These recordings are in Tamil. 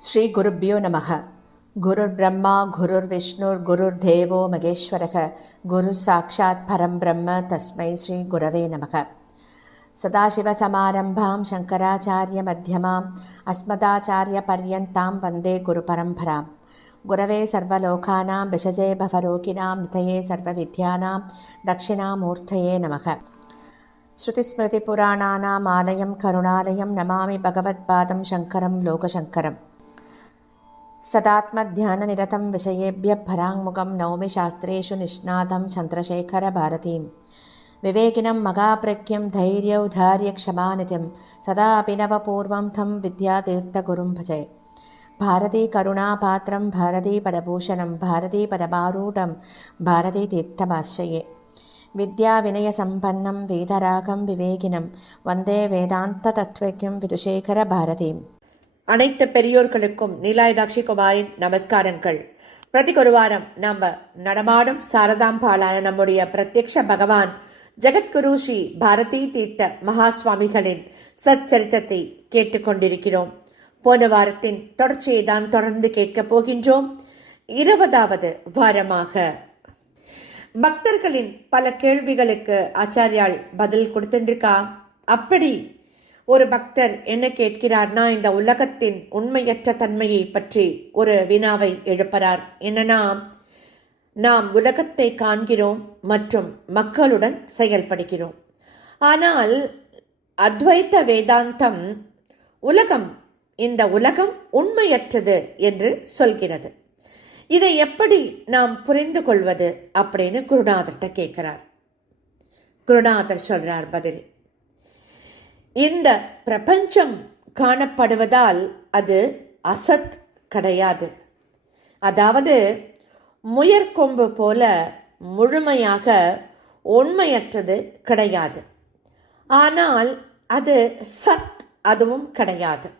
ஸ்ரீ குருப்யோ நமக. குருர் பிரம்மா குருர் விஷ்ணுர் குருர் தேவோ மகேஸ்வரக குரு சாட்சாத் பரம் பிரம்ம தஸ்மை ஸ்ரீ குரவே நமக. சதாசிவசமாரம்பாம் சங்கராச்சாரிய மத்தியமாம் அஸ்மதாச்சாரிய பர்யந்தாம் வந்தே குரு பரம்பராம். குரவே சர்வலோகானாம் விஷஜே பவரோகிணாம் நிதயே சர்வவித்யானாம் தட்சிணாமூர்த்தயே நமக. ஸ்ருதிஸ்மிருதிபுராணானாம் ஆலயம் கருணாலயம் நமாமி பகவத்பாதம் சங்கரம் லோகசங்கரம். सदात्मध्याननिरतं विषयेभ्यः पराङ्मुखं नौमि शास्त्रेषु निष्णातं चन्द्रशेखरभारतीं. विवेकिनं मगाप्रज्ञं धैर्यौधार्यक्षमानिधिं सदा अभिनवपूर्वं तं विद्यातीर्थगुरुं भजे. भारतीकरुणापात्रं भारतीपदभूषणं भारतीपदमारूढं भारतीतीर्थमाश्रये. विद्याविनयसम्पन्नं वेदरागं विवेकिनं वन्दे वेदान्ततत्त्वज्ञं विदुशेखरभारतीम्. அனைத்து பெரியோர்களுக்கும் நீலாயுதாட்சி குமாரின் நமஸ்காரங்கள். பிரதி ஒரு வாரம் நம்ம நடமாடும் சாரதாம்பாளான நம்முடைய பிரத்யக்ஷ பகவான் ஜெகத்குரு ஸ்ரீ பாரதி தீர்த்த மகா சுவாமிகளின் சச்சரித்தத்தை கேட்டுக்கொண்டிருக்கிறோம். போன வாரத்தின் தொடர்ச்சியை தான் தொடர்ந்து கேட்கப் போகின்றோம். 20வது வாரமாக பக்தர்களின் பல கேள்விகளுக்கு ஆச்சாரியால் பதில் கொடுத்திருக்கா. அப்படி ஒரு பக்தர் என்ன கேட்கிறார்னா, இந்த உலகத்தின் உண்மையற்ற தன்மையை பற்றி ஒரு வினாவை எழுப்புறார். என்னன்னா, நாம் உலகத்தை காண்கிறோம் மற்றும் மக்களுடன் செயல்படுகிறோம். ஆனால் அத்வைத்த வேதாந்தம் இந்த உலகம் உண்மையற்றது என்று சொல்கிறது. இதை எப்படி நாம் புரிந்து கொள்வது அப்படின்னு குருநாதர்கிட்ட கேட்கிறார். குருநாதர் சொல்றார் பதில், இந்த பிரபஞ்சம் காணப்படுவதால் அது அசத் கிடையாது. அதாவது முயற்கொம்பு போல முழுமையாக உண்மையற்றது கிடையாது. ஆனால் அது சத், அதுவும் கிடையாது.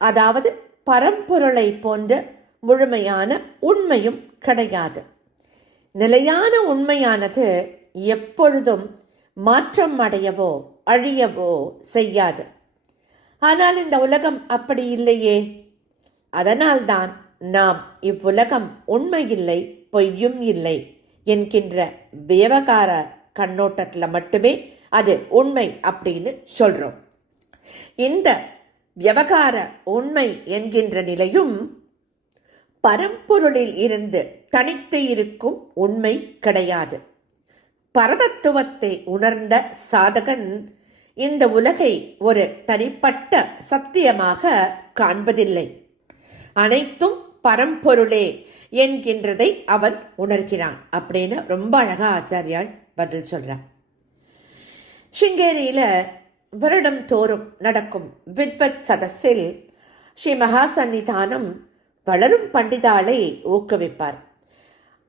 அதாவது பரம்பொருளை போன்ற முழுமையான உண்மையும் கிடையாது. நிலையான உண்மையானது எப்பொழுதும் மாற்றம் அடையவோ அழியவோ செய்யாது. ஆனால் இந்த உலகம் அப்படி இல்லையே. அதனால்தான் நாம் இவ்வுலகம் உண்மையில்லை பொய்யும் இல்லை என்கின்ற விவகார கண்ணோட்டத்தில் மட்டுமே அது உண்மை அப்படின்னு சொல்றோம். இந்த விவகார உண்மை என்கின்ற நிலையும் பரம்பொருளில் இருந்து தனித்து இருக்கும் உண்மை கிடையாது. பரதத்துவத்தை உணர்ந்த சாதகன் இந்த உலகை ஒரு தனிப்பட்ட சத்தியமாக காண்பதில்லை. அனைத்தும் பரம்பொருளே என்கின்றதை அவன் உணர்கிறான் அப்படின்னு ரொம்ப அழகா ஆச்சாரியால் பதில் சொல்றார். சிங்கேரியில வருடம் தோறும் நடக்கும் வித்வத் சதஸில் ஸ்ரீ மகா சந்நிதானம் வளரும் பண்டிதாளை ஊக்குவிப்பார்.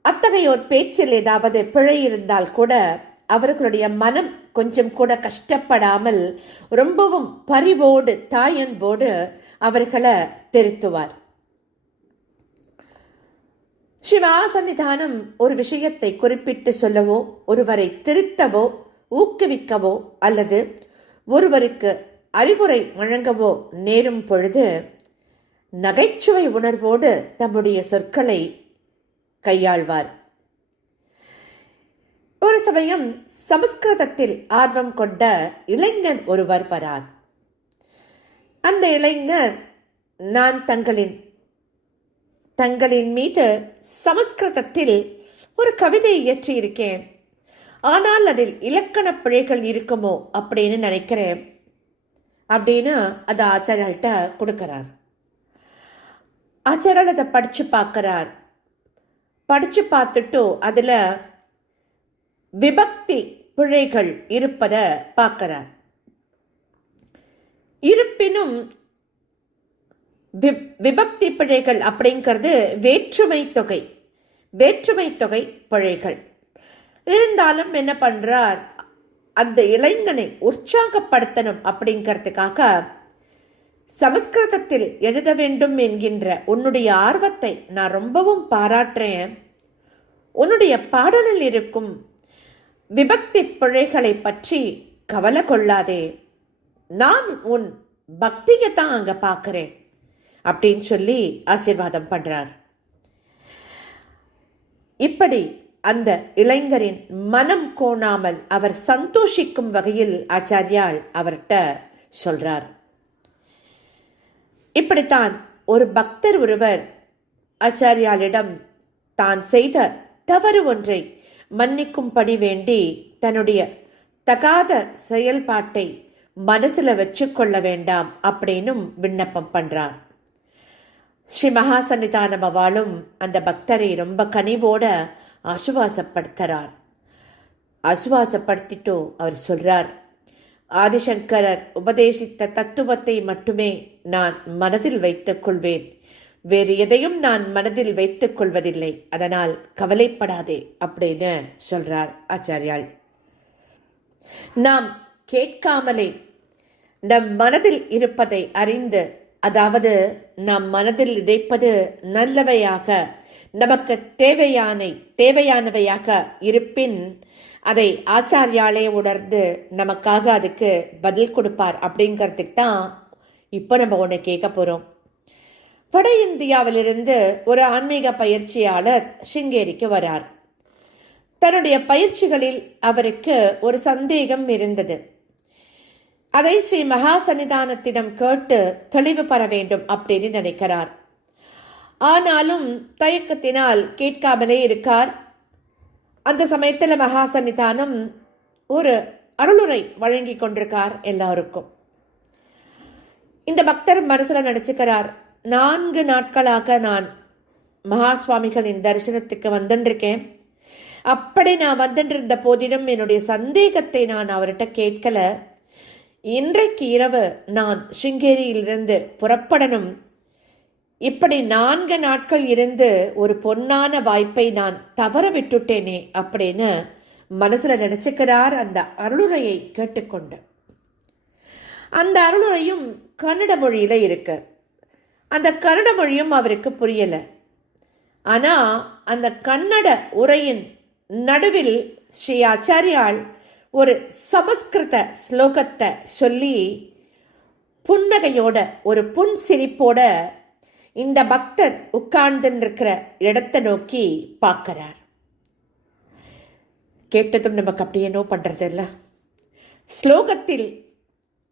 அத்தகையோர் பேச்சில் ஏதாவது பிழை இருந்தால் கூட அவர்களுடைய மனம் கொஞ்சம் கூட கஷ்டப்படாமல் ரொம்பவும் பரிவோடு தாயன்போடு அவர்களை திருத்துவார். ஸ்ரீ மகாசன்னிதானம் ஒரு விஷயத்தை குறிப்பிட்டு சொல்லவோ, ஒருவரை திருத்தவோ, ஊக்குவிக்கவோ அல்லது ஒருவருக்கு அறிவுரை வழங்கவோ நேரும் பொழுது நகைச்சுவை உணர்வோடு தம்முடைய சொற்களை கையாள்வார். ஒரு சமயம் சமஸ்கிருதத்தில் ஆர்வம் கொண்ட இளைஞர் ஒருவர் வரார். அந்த இளைஞர், நான் தங்களின் மீது சமஸ்கிருதத்தில் ஒரு கவிதை இயற்றியிருக்கேன், ஆனால் அதில் இலக்கண பிழைகள் இருக்குமோ அப்படின்னு நினைக்கிறேன் அப்படின்னு அதை ஆச்சாரியர்கிட்ட கொடுக்கிறார். ஆச்சாரியர் அதை படிச்சு பார்த்துட்டு அதுல விபக்தி பிழைகள் இருப்பத பார்க்கிறார். இருப்பினும் விபக்தி பிழைகள் அப்படிங்கிறது வேற்றுமை தொகை பிழைகள் இருந்தாலும் என்ன பண்றார், அந்த இளைஞனை உற்சாகப்படுத்தணும் அப்படிங்கிறதுக்காக சமஸ்கிருதத்தில் எழுத வேண்டும் என்கின்ற உன்னுடைய ஆர்வத்தை நான் ரொம்பவும் பாராட்டுறேன். உன்னுடைய பாடலில் இருக்கும் விபக்தி பிழைகளை பற்றி கவலை கொள்ளாதே. நான் உன் பக்தியை தான் அங்க பார்க்கிறேன் அப்படின்னு சொல்லி ஆசீர்வாதம் பண்றார். இப்படி அந்த இளைஞரின் மனம் கோணாமல் அவர் சந்தோஷிக்கும் வகையில் ஆச்சாரியால் அவர்கிட்ட சொல்றார். இப்படித்தான் ஒரு பக்தர் ஒருவர் ஆச்சாரியாலிடம் தான் செய்த தவறு ஒன்றை மன்னிக்கும்படி வேண்டி தன்னுடைய தகாத செயல்பாட்டை மனசுல வச்சுக்கொள்ள வேண்டாம் அப்படின்னும் விண்ணப்பம் பண்றார். ஸ்ரீ மகாசன்னிதானம் அவளும் அந்த பக்தரை ரொம்ப கனிவோட ஆசுவாசப்படுத்துறார். ஆசுவாசப்படுத்திட்டோ அவர் சொல்றார், ஆதிசங்கரர் உபதேசித்த தத்துவத்தை மட்டுமே நான் மனதில் வைத்துக் கொள்வேன், வேறு எதையும் நான் மனதில் வைத்துக் கொள்வதில்லை, அதனால் கவலைப்படாதே அப்படின்னு சொல்றார் ஆச்சாரியால். நாம் கேட்காமலே நம் மனதில் இருப்பதை அறிந்து, அதாவது நம் மனதில் இதைப்பது நல்லவையாக நமக்கு தேவையானவையாக இருப்பின் அதை ஆச்சாரியாலே உணர்ந்து நமக்காக அதுக்கு பதில் கொடுப்பார் அப்படிங்கிறதுக்கு தான் இப்போ நம்ம ஒன்று கேட்க போகிறோம். வட இந்தியாவிலிருந்து ஒரு ஆன்மீக பயிற்சியாளர் சிங்கேரிக்கு வரார். தன்னுடைய பயிற்சிகளில் அவருக்கு ஒரு சந்தேகம் இருந்தது. அதை ஸ்ரீ மகாசன்னிதானத்திடம் கேட்டு தெளிவு பெற வேண்டும் அப்படின்னு நினைக்கிறார். ஆனாலும் தயக்கத்தினால் கேட்காமலே இருக்கார். அந்த சமயத்தில் மகாசன்னிதானம் ஒரு அருளுரை வழங்கி கொண்டிருக்கார் எல்லாருக்கும். இந்த பக்தர் மனசுல நினைச்சுக்கிறார், 4 நாட்களாக நான் மகா சுவாமிகளின் தரிசனத்துக்கு வந்துருக்கேன். அப்படி நான் வந்துருந்த போதிலும் என்னுடைய சந்தேகத்தை நான் அவர்கிட்ட கேட்கல. இன்றைக்கு இரவு நான் சிங்கேரியிலிருந்து புறப்படணும். இப்படி 4 நாட்கள் இருந்து ஒரு பொன்னான வாய்ப்பை நான் தவற விட்டுட்டேனே அப்படின்னு மனசுல நினைச்சுக்கிறார். அந்த அருளுரையை கேட்டுக்கொண்டு, அந்த அருளுரையும் கன்னட மொழியில இருக்கு. அந்த கன்னட மொழியும் அவருக்கு புரியல. ஆனா அந்த கன்னட உரையின் நடுவில் ஸ்ரீ ஆச்சாரியால் ஒரு சமஸ்கிருத ஸ்லோகத்தை சொல்லி புன்னகையோட ஒரு புன் சிரிப்போட இந்த பக்தர் உட்கார்ந்து இருக்கிற இடத்தை நோக்கி பார்க்கிறார். கேட்டதும் நமக்கு அப்படியே நோ பண்றது இல்ல. ஸ்லோகத்தில்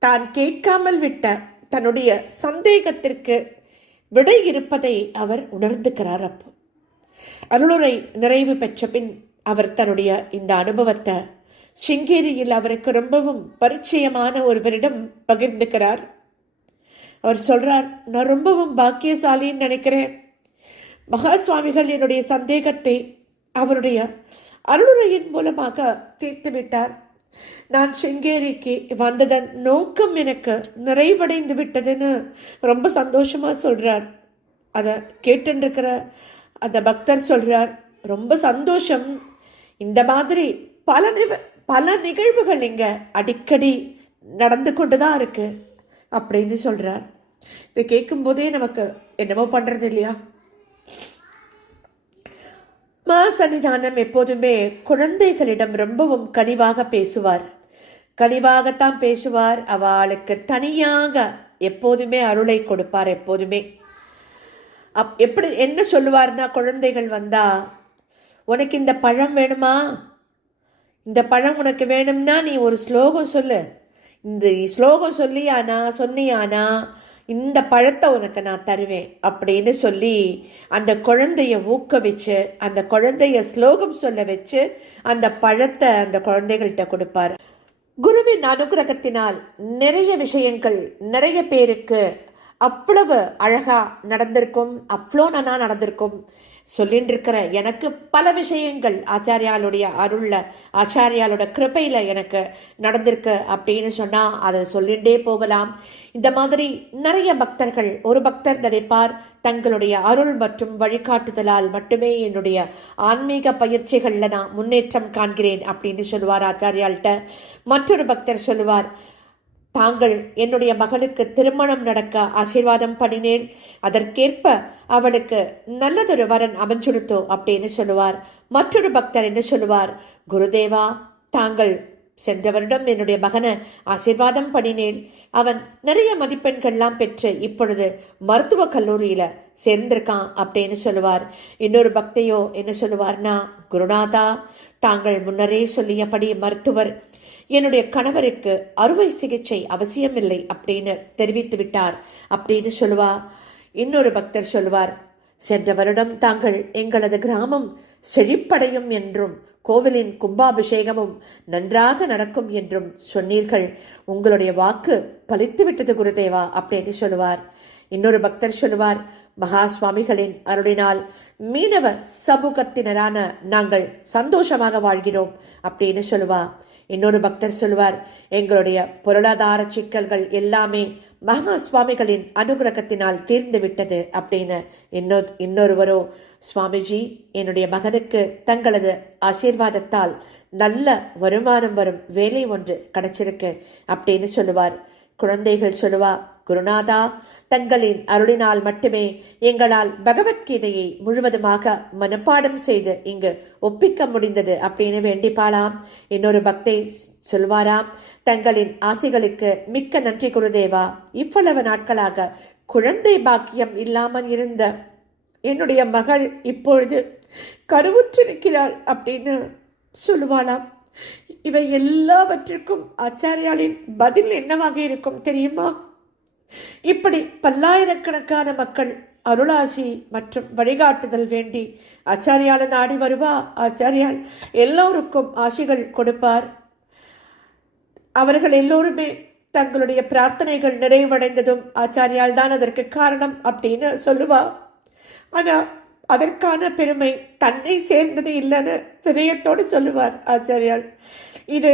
தான் கேட்காமல் விட்ட தன்னுடைய சந்தேகத்திற்கு விடை இருப்பதை அவர் உணர்ந்துக்கிறார். அப்போ அருளுரை நிறைவு பெற்ற பின் அவர் தன்னுடைய இந்த அனுபவத்தை சிங்கேரியில் அவருக்கு ரொம்பவும் பரிச்சயமான ஒருவரிடம் பகிர்ந்துக்கிறார். அவர் சொல்றார், நான் ரொம்பவும் பாக்கியசாலின்னு நினைக்கிறேன். மகா சுவாமிகள் என்னுடைய சந்தேகத்தை அவருடைய அருளுரையின் மூலமாக தீர்த்து விட்டார். நான் சிங்கேரிக்கு வந்ததன் நோக்கம் எனக்கு நிறைவடைந்து விட்டதுன்னு ரொம்ப சந்தோஷமா சொல்றார். அதை கேட்டுருக்கிற அந்த பக்தர் சொல்றார், ரொம்ப சந்தோஷம். இந்த மாதிரி பல நிகழ்வுகள் இங்க அடிக்கடி நடந்து கொண்டுதான் இருக்கு அப்படின்னு சொல்றார். இதை கேட்கும் போதே நமக்கு என்னவோ பண்றது இல்லையா? மகாசன்னிதானம் எப்போதுமே குழந்தைகளிடம் ரொம்பவும் கனிவாக பேசுவார். கனிவாகத்தான் பேசுவார். அவளுக்கு தனியாக எப்போதுமே அருளை கொடுப்பார். எப்போதுமே எப்படி என்ன சொல்லுவார்னா, குழந்தைகள் வந்தா, உனக்கு இந்த பழம் வேணுமா, இந்த பழம் உனக்கு வேணும்னா நீ ஒரு ஸ்லோகம் சொல்லு, இந்த ஸ்லோகம் சொன்னியானா இந்த பழத்தை உனக்கு நான் தருவேன் அப்படின்னு சொல்லி அந்த குழந்தைய ஊக்குவிச்சு அந்த குழந்தைய ஸ்லோகம் சொல்ல வச்சு அந்த பழத்தை அந்த குழந்தைகள்கிட்ட கொடுப்பார். குருவின் அனுகிரகத்தினால் நிறைய விஷயங்கள் நிறைய பேருக்கு அவ்வளவு அழகா நடந்திருக்கும், அவ்வளோ நன்னா நடந்திருக்கும். சொல்லிட்டு இருக்கிற எனக்கு பல விஷயங்கள் ஆச்சாரியாளுடைய அருள்ல, ஆச்சாரியாலோட கிருபையில எனக்கு நடந்திருக்கு அப்படின்னு சொன்னா அதை சொல்லிண்டே போகலாம். இந்த மாதிரி நிறைய பக்தர்கள், ஒரு பக்தர் நினைப்பார், தங்களுடைய அருள் மற்றும் வழிகாட்டுதலால் மட்டுமே என்னுடைய ஆன்மீக பயிற்சிகள்ல நான் முன்னேற்றம் காண்கிறேன் அப்படின்னு சொல்லுவார் ஆச்சாரியால்கிட்ட. மற்றொரு பக்தர் சொல்லுவார், தாங்கள் என்னுடைய மகளுக்கு திருமணம் நடக்க ஆசீர்வாதம் பண்ணினேன், அதற்கேற்ப அவளுக்கு நல்லதொரு வரன் அமைஞ்சுடுத்தோ அப்படின்னு சொல்லுவார். மற்றொரு பக்தர் என்ன சொல்லுவார், குருதேவா, தாங்கள் சென்ற வருடம் என்னுடைய மகனை ஆசீர்வாதம் பண்ணினேன். அவன் நிறைய மதிப்பெண்கள்லாம் பெற்று இப்பொழுது மருத்துவக் கல்லூரியில சேர்ந்திருக்கான் அப்படின்னு சொல்லுவார். இன்னொரு பக்தையோ என்ன சொல்லுவார்னா, குருநாதா, தாங்கள் முன்னரே சொல்லியபடி மருத்துவர் என்னுடைய கணவருக்கு அறுவை சிகிச்சை அவசியமில்லை அப்படின்னு தெரிவித்து விட்டார் அப்படின்னு சொல்லுவா. இன்னொரு பக்தர் சொல்லுவார், சென்ற வருடம் தாங்கள் எங்களது கிராமம் செழிப்படையும் என்றும் கோவிலின் கும்பாபிஷேகமும் நன்றாக நடக்கும் என்றும் சொன்னீர்கள். உங்களுடைய வாக்கு பலித்துவிட்டது குருதேவா அப்படின்னு சொல்லுவார். இன்னொரு பக்தர் சொல்லுவார், மகா சுவாமிகளின் அருளினால் மீனவ சமூகத்தினரான நாங்கள் சந்தோஷமாக வாழ்கிறோம் அப்படின்னு சொல்லுவா. இன்னொரு பக்தர் சொல்லுவார், எங்களுடைய பொருளாதார சிக்கல்கள் எல்லாமே மகா சுவாமிகளின் அனுகிரகத்தினால் தீர்ந்து விட்டது அப்படின்னு. இன்னொருவரோ, சுவாமிஜி, என்னுடைய மகனுக்கு தங்களது ஆசீர்வாதத்தால் நல்ல வருமானம் வரும் வேலை ஒன்று கிடைச்சிருக்கு அப்படின்னு சொல்லுவார். குழந்தைகள் சொல்லுவா, குருநாதா, தங்களின் அருளினால் மட்டுமே எங்களால் பகவத்கீதையை முழுவதுமாக மனப்பாடம் செய்து இங்கு ஒப்பிக்க முடிந்தது அப்படின்னு வேண்டிப்பாளாம். இன்னொரு பக்தை சொல்வாராம், தங்களின் ஆசைகளுக்கு மிக்க நன்றி குருதேவா. இவ்வளவு நாட்களாக குழந்தை பாக்கியம் இல்லாமல் இருந்த என்னுடைய மகள் இப்பொழுது கருவுற்றிருக்கிறாள் அப்படின்னு சொல்லுவாளாம். இவை எல்லாவற்றிற்கும் ஆச்சாரியாலின் பதில் என்னவாக இருக்கும் தெரியுமா? இப்படி பல்லாயிரக்கணக்கான மக்கள் அருளாசி மற்றும் வழிகாட்டுதல் வேண்டி ஆச்சாரியால நாடி வருவா. ஆச்சாரியால் எல்லோருக்கும் ஆசிகள் கொடுப்பார். அவர்கள் எல்லோருமே தங்களுடைய பிரார்த்தனைகள் நிறைவடைந்ததும் ஆச்சாரியால் தான் அதற்கு காரணம் அப்படின்னு சொல்லுவா. ஆனா அதற்கான பெருமை தன்னை சேர்ந்தது இல்லைன்னு வினயத்தோடு சொல்லுவார் ஆச்சாரியால். இது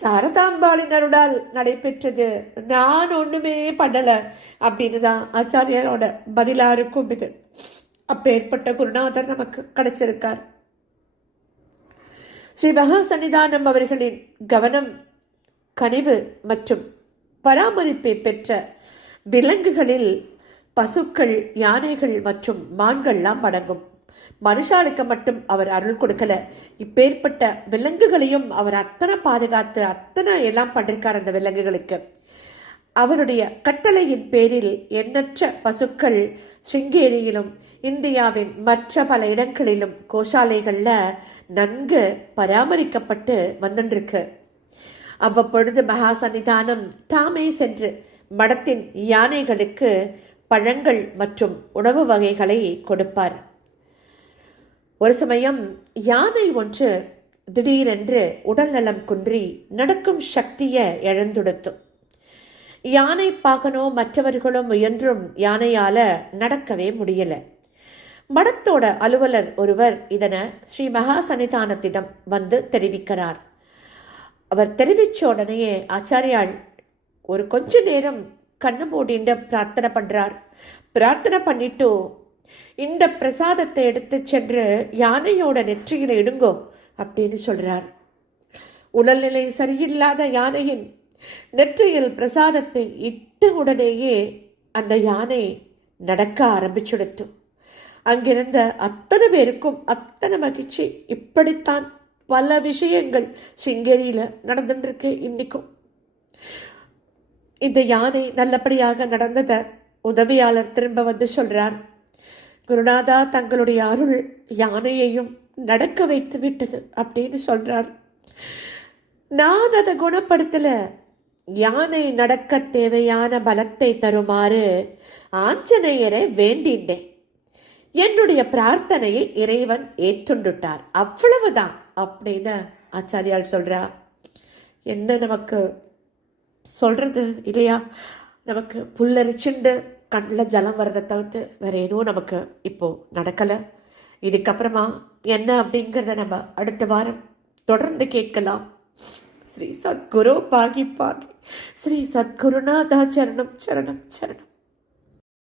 சாரதாம்பாளின் அருளால் நடைபெற்றது, நான் ஒண்ணுமே பண்ணல அப்படின்னு தான் ஆச்சாரியாலோட பதிலா இருக்கும். இது அப்பேற்பட்ட குருநாதர் நமக்கு கிடைச்சிருக்கார். ஸ்ரீ மகா சன்னிதானம் அவர்களின் கவனம், கனிவு மற்றும் பராமரிப்பை பெற்ற விலங்குகளில் பசுக்கள், யானைகள் மற்றும் மான்கள்லாம் அடங்கும். மனுஷாளுக்கு மட்டும் அவர் அருள் கொடுக்கல, இப்பேற்பட்ட விலங்குகளையும் அவர் அத்தனை பாதுகாத்து அத்தனை எல்லாம் பண்ணிருக்கார் அந்த விலங்குகளுக்கு. அவருடைய கட்டளையின் பேரில் எண்ணற்ற பசுக்கள் சிங்கேரியிலும் இந்தியாவின் மற்ற பல இடங்களிலும் கோஷாலைகள்ல நன்கு பராமரிக்கப்பட்டு வந்துருக்கு. அவ்வப்பொழுது மகா சன்னிதானம் தாமே சென்று மடத்தின் யானைகளுக்கு பழங்கள் மற்றும் உணவு வகைகளை கொடுப்பார். ஒரு சமயம் யானை ஒன்று திடீரென்று உடல் நலம் குன்றி நடக்கும் சக்தியை இழந்துடுத்தும். யானை பாகனோ மற்றவர்களோ முயன்றும் யானையால நடக்கவே முடியல. மடத்தோட அலுவலர் ஒருவர் இதனை ஸ்ரீ மகா சன்னிதானத்திடம் வந்து தெரிவிக்கிறார். அவர் தெரிவிச்ச உடனேயே ஆச்சாரியால் ஒரு கொஞ்ச நேரம் கண்ணு மூடிண்டு பிரார்த்தனை பண்றார். பிரார்த்தனை பண்ணிட்டு, இந்த பிரசாதத்தை எடுத்து சென்று யானையோட நெற்றியில இடுங்கோ அப்படின்னு சொல்றார். உடல்நிலை சரியில்லாத யானையின் நெற்றியில் பிரசாதத்தை இட்ட உடனேயே அந்த யானை நடக்க ஆரம்பிச்சுடுத்து. அங்கிருந்த அத்தனை பேருக்கும் அத்தனை மகிழ்ச்சி. இப்படித்தான் பல விஷயங்கள் சிங்கேரியில நடந்துருக்கு இன்னைக்கும். இந்த யானை நல்லபடியாக நடந்தத உதவியாளர் திரும்ப வந்து சொல்றார், குருநாதா, தங்களுடைய அருள் யானையையும் நடக்க வைத்து விட்டது அப்படின்னு சொல்றார். நான் அதை குணப்படுத்தல, யானை நடக்க தேவையான பலத்தை தருமாறு ஆஞ்சநேயரை வேண்டினேன். என்னுடைய பிரார்த்தனையை இறைவன் ஏற்றுண்டுட்டார், அவ்வளவுதான் அப்படின்னு ஆச்சாரியால் சொல்றா. என்ன நமக்கு சொல்றது இல்லையா? நமக்கு புல்லரிச்சுண்டு கண்ணில் ஜலம் வர்றதை தவிர்த்து வேற எதுவும் நமக்கு இப்போ நடக்கலை. இதுக்கப்புறமா என்ன அப்படிங்கிறத நம்ம அடுத்த வாரம் தொடர்ந்து கேட்கலாம். ஸ்ரீ சத்குரு பாகி பாகி. ஸ்ரீ சத்குருநாதா சரணம் சரணம் சரணம்.